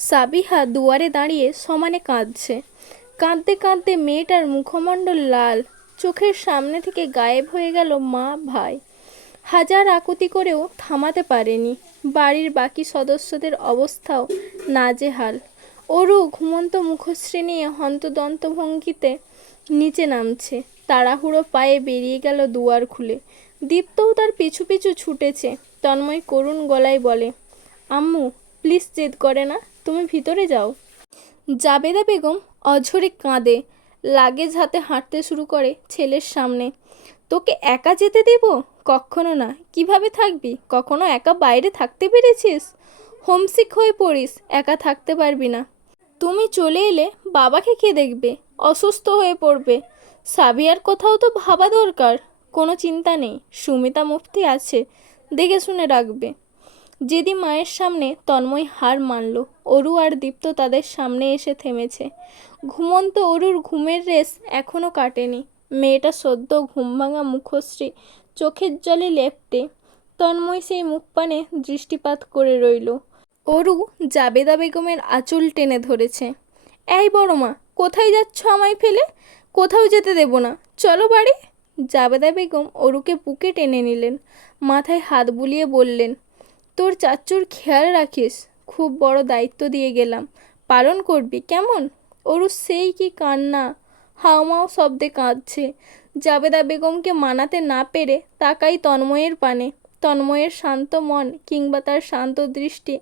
সাবিহা দুয়ারে দাঁড়িয়ে সমানে কাঁদছে। কাঁদতে কাঁদতে মেয়েটার মুখমণ্ডল লাল, চোখের সামনে থেকে গায়েব হয়ে গেল মা ভাই। হাজার আকুতি করেও থামাতে পারেনি। বাড়ির বাকি সদস্যদের অবস্থাও নাজেহাল। অরু ঘুমন্ত মুখশ্রী নিয়ে হন্তদন্ত ভঙ্গিতে নিচে নামছে। তাড়াহুড়ো পায়ে বেরিয়ে গেল দুয়ার খুলে। দীপ্তও তার পিছু পিছু ছুটেছে। তন্ময় করুণ গলায় বলে, আম্মু প্লিজ জেদ করে না, তুমি ভিতরে যাও। জাবেদা বেগম অঝরে কাঁদে, লাগেজ হাতে হাঁটতে শুরু করে ছেলের সামনে। তোকে একা যেতে দেব? কখনো না। কিভাবে থাকবি? কখনো একা বাইরে থাকতে পেরেছিস? হোমসিক হয়ে পড়িস, একা থাকতে পারবি না। তুমি চলে এলে বাবাকে কে দেখবে? অসুস্থ হয়ে পড়বে। সাবিয়ার কথাও তো ভাবা দরকার। কোনো চিন্তা নেই, সুমিতা মুফতি আছে, দেখে শুনে রাখবে। যেদি মায়ের সামনে তন্ময় হার মানল। অরু আর দীপ্ত তাদের সামনে এসে থেমেছে। ঘুমন্ত অরুর ঘুমের রেশ এখনও কাটেনি। মেয়েটা সদ্য ঘুম ভাঙা মুখশ্রী চোখের জলে লেপ্টে। তন্ময় সেই মুখপানে দৃষ্টিপাত করে রইল। অরু জাবেদা বেগমের আঁচল টেনে ধরেছে। এই বড় মা, কোথায় যাচ্ছ আমায় ফেলে? কোথাও যেতে দেব না, চলো বাড়ি। জাবেদা বেগম অরুকে বুকে টেনে নিলেন, মাথায় হাত বুলিয়ে বললেন, তোর চাচ্চুর খেয়াল রাখিস। খুব বড় দায়িত্ব দিয়ে গেলাম, পালন করবি কেমন? অরু সেই কি কান্না, হাওমাও শব্দে কাঁদছে। জাবেদা বেগমকে মানাতে না পেরে তাকাই তন্ময়ের পানে। তন্ময়ের শান্ত মন কিংবা তার শান্ত দৃষ্টি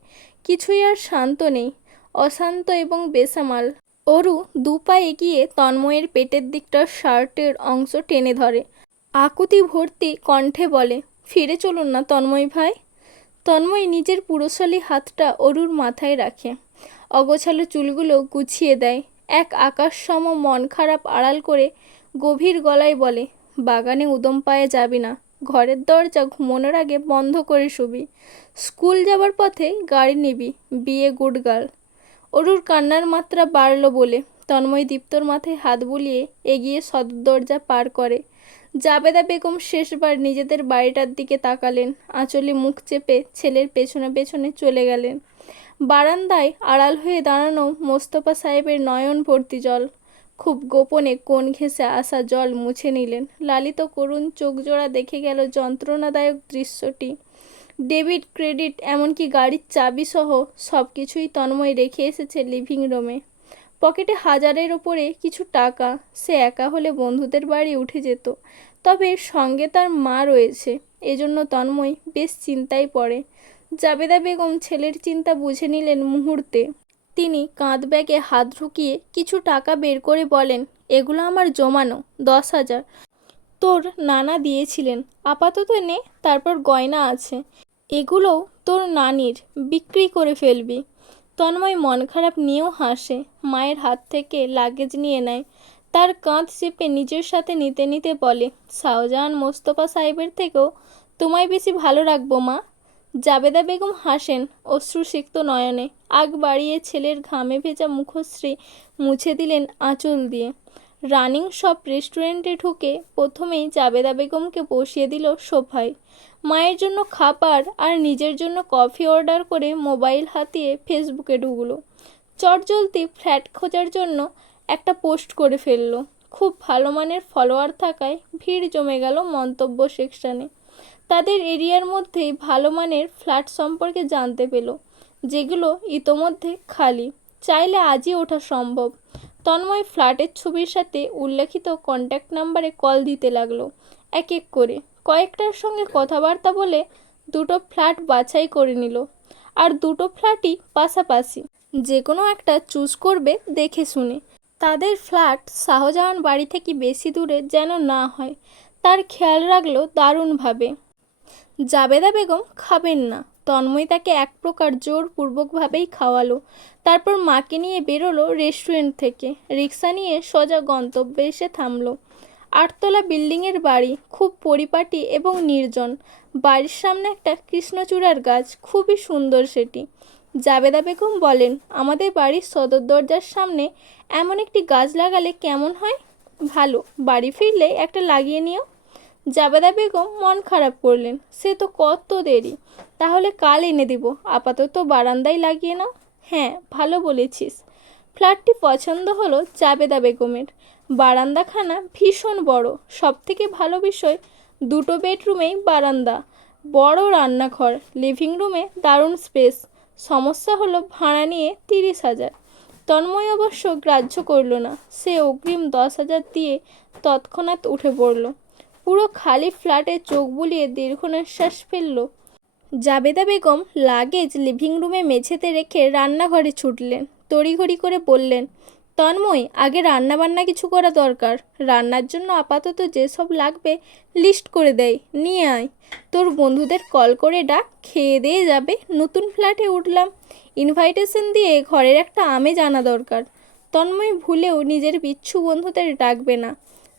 কিছুই আর শান্ত নেই, অশান্ত এবং বেসামাল। অরু দু পা এগিয়ে তন্ময়ের পেটের দিকটার শার্টের অংশ টেনে ধরে। আকুতি ভর্তি কণ্ঠে বলে, ফিরে চলুন না তন্ময় ভাই। তন্ময় নিজের পুরুষালী হাতটা অরুর মাথায় রাখে, অগোছালো চুলগুলো গুছিয়ে দেয়। এক আকাশসম মন খারাপ আড়াল করে গভীর গলায় বলে, বাগানে উদম পায়ে যাবি না। ঘরের দরজা ঘুমানোর আগে বন্ধ করে শুবি। স্কুল যাবার পথে গাড়ি নিবি। বিয়ে গুড গার্ল। অরুর কান্নার মাত্রা বাড়ল বলে তন্ময় দীপ্তর মাথায় হাত বুলিয়ে এগিয়ে সদর দরজা পার করে। জাবেদা বেগম শেষবার নিজেদের বাড়িটার দিকে তাকালেন, আঁচলে মুখ চেপে ছেলের পেছনে পেছনে চলে গেলেন। বারান্দায় আড়াল হয়ে দাঁড়ানো মোস্তফা সাহেবের নয়ন ভর্তি জল। খুব গোপনে কোণ ঘেঁষে আসা জল মুছে নিলেন। লালিত করুণ চোখজোড়া দেখে গেল যন্ত্রণাদায়ক দৃশ্যটি। ডেবিট, ক্রেডিট, এমনকি গাড়ির চাবি সহ সব কিছুই তন্ময় রেখে এসেছে লিভিং রুমে। পকেটে হাজারের ওপরে কিছু টাকা। সে একা হলে বন্ধুদের বাড়ি উঠে যেত, তবে সঙ্গে তার মা রয়েছে, এজন্য তন্ময় বেশ চিন্তায় পড়ে। জাবেদা বেগম ছেলের চিন্তা বুঝে নিলেন মুহূর্তে। তিনি কাঁধ ব্যাগে হাত ঢুকিয়ে কিছু টাকা বের করে বলেন, এগুলো আমার জমানো, 10,000। তোর নানা দিয়েছিলেন, আপাতত নে, তারপর গয়না আছে, এগুলোও তোর নানির, বিক্রি করে ফেলবি। তন্ময় মন খারাপ নিয়েও হাসে। মায়ের হাত থেকে লাগেজ নিয়ে নেয়, তার কাঁধ চেপে নিজের সাথে নিতে নিতে বলে, শাহজাহান মোস্তফা সাহেবের থেকেও তোমায় বেশি ভালো রাখবো মা। জাবেদা বেগম হাসেন অশ্রুসিক্ত নয়নে। আগ বাড়িয়ে ছেলের ঘামে ভেজা মুখশ্রী মুছে দিলেন আঁচল দিয়ে। রানিং শপ রেস্টুরেন্টে ঢুকে প্রথমেই জাবেদা বেগমকে বসিয়ে দিল সোফায়। মায়ের জন্য খাবার আর নিজের জন্য কফি অর্ডার করে মোবাইল হাতিয়ে ফেসবুকে ঢুকলো। চটজলদি ফ্ল্যাট খোঁজার জন্য একটা পোস্ট করে ফেললো। খুব ভালো মানের ফলোয়ার থাকায় ভিড় জমে গেল মন্তব্য সেকশানে। তাদের এরিয়ার মধ্যেই ভালো মানের ফ্ল্যাট সম্পর্কে জানতে পেল, যেগুলো ইতোমধ্যে খালি। চাইলে আজই ওঠা সম্ভব। তন্ময় ফ্ল্যাটের ছবির সাথে উল্লেখিত কন্ট্যাক্ট নাম্বারে কল দিতে লাগলো। এক এক করে কয়েকটার সঙ্গে কথাবার্তা বলে দুটো ফ্ল্যাট বাছাই করে নিল। আর দুটো ফ্ল্যাটই পাশাপাশি, যে কোনো একটা চুজ করবে দেখে শুনে। তাদের ফ্ল্যাট শাহজাহান বাড়ি থেকে বেশি দূরে যেন না হয়, তার খেয়াল রাখলো দারুণভাবে। জাবেদা বেগম খাবেন না। তন্ময় তাকে এক প্রকার জোরপূর্বকভাবেই খাওয়ালো। তারপর মাকে নিয়ে বেরোলো রেস্টুরেন্ট থেকে। রিক্সা নিয়ে সোজা গন্তব্যে এসে থামলো। 8তলা বিল্ডিংয়ের বাড়ি, খুব পরিপাটি এবং নির্জন। বাড়ির সামনে একটা কৃষ্ণচূড়ার গাছ, খুবই সুন্দর সেটি। জাবেদা বেগম বলেন, আমাদের বাড়ির সদর দরজার সামনে এমন একটি গাছ লাগালে কেমন হয়? ভালো, বাড়ি ফিরলে একটা লাগিয়ে নিও। জাবেদা বেগম মন খারাপ করলেন, সে তো কত দেরি, তাহলে কাল এনে দিব, আপাতত বারান্দায় লাগিয়ে নাও। হ্যাঁ, ভালো বলেছিস। ফ্ল্যাটটি পছন্দ হলো জাবেদা বেগমের। বারান্দাখানা ভীষণ বড়। সবথেকে ভালো বিষয়, দুটো বেডরুমেই বারান্দা, বড় রান্নাঘর, লিভিং রুমে দারুণ স্পেস। সমস্যা হলো ভাড়া নিয়ে 30,000। তন্ময় অবশ্য গ্রাহ্য করল না। সে অগ্রিম 10,000 দিয়ে তৎক্ষণাৎ উঠে পড়ল। পুরো খালি ফ্ল্যাটে চোখ বুলিয়ে দীর্ঘ নিঃশ্বাস ফেলল। জাবেদা বেগম লাগেজ লিভিং রুমে মেঝেতে রেখে রান্নাঘরে ছুটলেন। তড়িঘড়ি করে বললেন, তন্ময়, আগে রান্নাবান্না কিছু করা দরকার। রান্নার জন্য আপাতত যেসব লাগবে লিস্ট করে দেয়, নিয়ে আয়। তোর বন্ধুদের কল করে ডাক, খেয়ে দিয়ে যাবে। নতুন ফ্ল্যাটে উঠলাম, ইনভাইটেশন দিয়ে ঘরের একটা আমেজ আনা দরকার। তন্ময় ভুলেও নিজের বিচ্ছু বন্ধুদের ডাকবে না,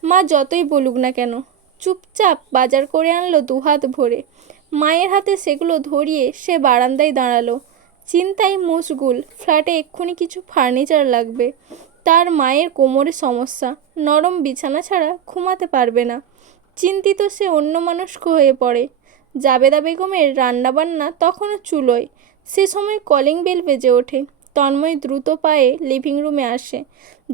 মা যতই বলুক না কেন। চুপচাপ বাজার করে আনলো দুহাত ভরে। মায়ের হাতে সেগুলো ধরিয়ে সে বারান্দায় দাঁড়ালো। চিন্তায় মশগুল। ফ্ল্যাটে এক্ষুনি কিছু ফার্নিচার লাগবে। তার মায়ের কোমরে সমস্যা, নরম বিছানা ছাড়া ঘুমাতে পারবে না। চিন্তিত সে অন্যমনস্ক হয়ে পড়ে। জাবেদা বেগমের রান্নাবান্না তখনও চুলোয়। সে সময় কলিং বেল বেজে ওঠে। তন্ময় দ্রুত পায়ে লিভিং রুমে আসে।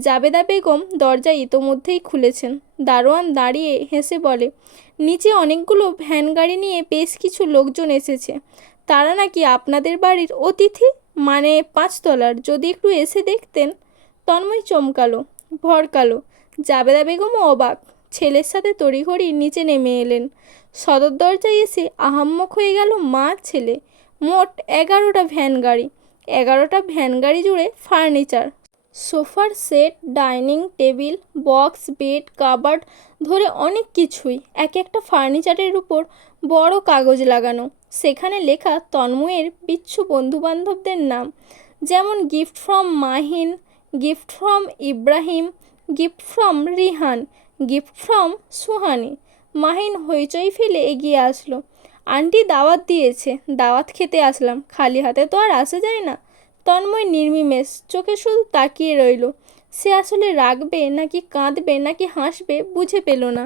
জাবেদা বেগম দরজা ইতোমধ্যেই খুলেছেন। দারোয়ান দাঁড়িয়ে হেসে বলে, নিচে অনেকগুলো ভ্যান গাড়ি নিয়ে বেশ কিছু লোকজন এসেছে। তারা নাকি আপনাদের বাড়ির অতিথি, মানে 5 তলার। যদি একটু এসে দেখতেন। তন্ময় চমকালো, ভরকালো। জাবেদা বেগমও অবাক। ছেলের সাথে তড়িঘড়ি নিচে নেমে এলেন। সদর দরজায় এসে আহাম্মক হয়ে গেল মা ছেলে। মোট 11টা ভ্যান গাড়ি। 11টা ভ্যান গাড়ি জুড়ে ফার্নিচার, সোফার set, dining table, box, bed, covered ধরে অনেক কিছুই। এক একটা ফার্নিচারের উপর বড় কাগজ লাগানো। সেখানে লেখা তন্ময়ের বিচ্ছু বন্ধুবান্ধবদের নাম, যেমন gift from Mahin, gift from Ibrahim, gift from Rihan, gift from Suhani. Mahin হইচই ফেলে এগিয়ে আসলো। আন্টি দাওয়াত দিয়েছে, দাওয়াত খেতে আসলাম, খালি হাতে তো আর আসা যায় না। তন্ময় নির্বিমেষ চোখে শুধু তাকিয়ে রইল। সে আসলে রাগবে নাকি কাঁদবে নাকি হাসবে বুঝে পেল না।